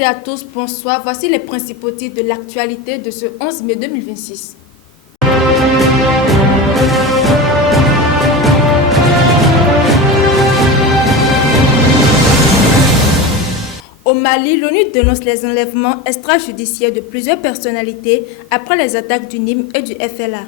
et à tous, bonsoir. Voici les principaux titres de l'actualité de ce 11 mai 2026. Au Mali, l'ONU dénonce les enlèvements extrajudiciaires de plusieurs personnalités après les attaques du NIM et du FLA.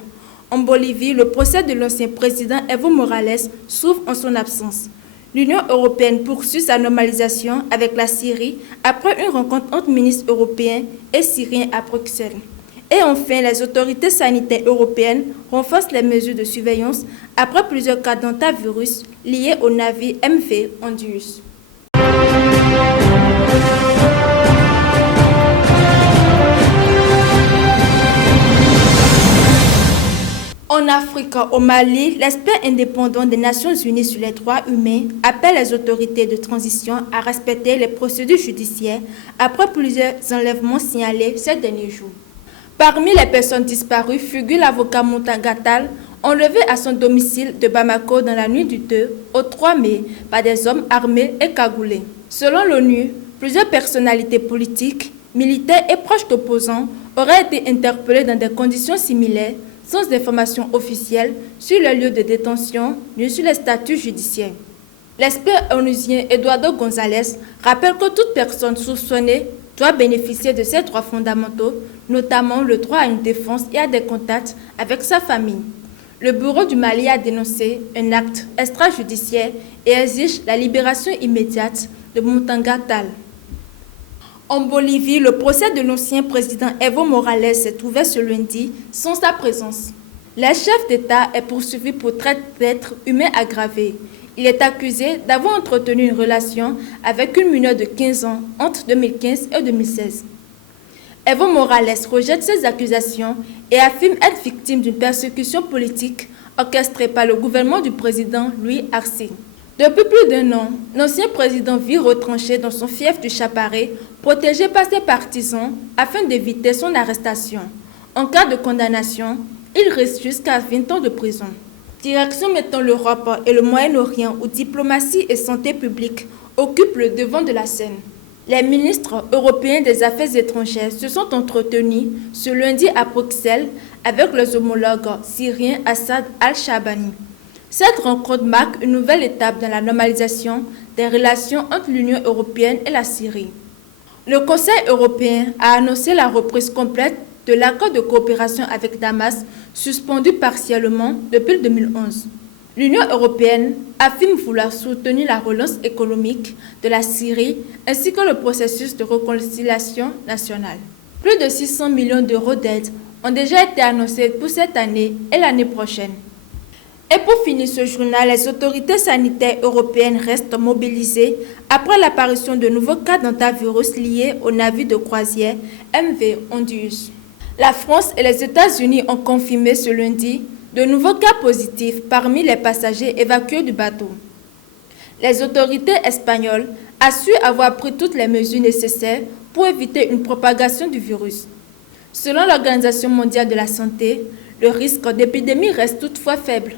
En Bolivie, le procès de l'ancien président Evo Morales s'ouvre en son absence. L'Union européenne poursuit sa normalisation avec la Syrie après une rencontre entre ministres européens et syriens à Bruxelles. Et enfin, les autorités sanitaires européennes renforcent les mesures de surveillance après plusieurs cas d'hantavirus liés au navire MV Honduras. En Afrique, au Mali, l'expert indépendant des Nations Unies sur les droits humains appelle les autorités de transition à respecter les procédures judiciaires après plusieurs enlèvements signalés ces derniers jours. Parmi les personnes disparues figure l'avocat Moutanga Tall, enlevé à son domicile de Bamako dans la nuit du 2 au 3 mai par des hommes armés et cagoulés. Selon l'ONU, plusieurs personnalités politiques, militaires et proches d'opposants auraient été interpellées dans des conditions similaires, sans information officielle sur le lieu de détention ni sur les statuts judiciaires. L'expert onusien Eduardo González rappelle que toute personne soupçonnée doit bénéficier de ses droits fondamentaux, notamment le droit à une défense et à des contacts avec sa famille. Le bureau du Mali a dénoncé un acte extrajudiciaire et exige la libération immédiate de Moutanga Tall. En Bolivie, le procès de l'ancien président Evo Morales s'est ouvert ce lundi sans sa présence. Le chef d'État est poursuivi pour traite d'êtres humains aggravés. Il est accusé d'avoir entretenu une relation avec une mineure de 15 ans entre 2015 et 2016. Evo Morales rejette ces accusations et affirme être victime d'une persécution politique orchestrée par le gouvernement du président Luis Arce. Depuis plus d'un an, l'ancien président vit retranché dans son fief du Chaparré, protégé par ses partisans afin d'éviter son arrestation. En cas de condamnation, il risque jusqu'à 20 ans de prison. Direction mettant l'Europe et le Moyen-Orient où diplomatie et santé publique occupent le devant de la scène. Les ministres européens des Affaires étrangères se sont entretenus ce lundi à Bruxelles avec leurs homologues syriens Assad al-Shabani. Cette rencontre marque une nouvelle étape dans la normalisation des relations entre l'Union européenne et la Syrie. Le Conseil européen a annoncé la reprise complète de l'accord de coopération avec Damas, suspendu partiellement depuis 2011. L'Union européenne affirme vouloir soutenir la relance économique de la Syrie ainsi que le processus de réconciliation nationale. Plus de 600 millions d'euros d'aide ont déjà été annoncés pour cette année et l'année prochaine. Et pour finir ce journal, les autorités sanitaires européennes restent mobilisées après l'apparition de nouveaux cas d'hantavirus liés au navire de croisière MV Honduras. La France et les États-Unis ont confirmé ce lundi de nouveaux cas positifs parmi les passagers évacués du bateau. Les autorités espagnoles assurent avoir pris toutes les mesures nécessaires pour éviter une propagation du virus. Selon l'Organisation mondiale de la santé, le risque d'épidémie reste toutefois faible.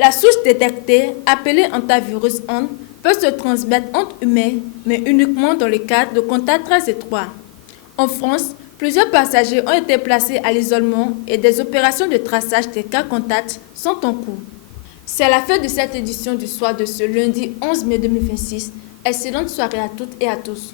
La souche détectée, appelée hantavirus HAN, peut se transmettre entre humains, mais uniquement dans le cadre de contacts très étroits. En France, plusieurs passagers ont été placés à l'isolement et des opérations de traçage des cas contacts sont en cours. C'est la fin de cette édition du soir de ce lundi 11 mai 2026. Excellente soirée à toutes et à tous.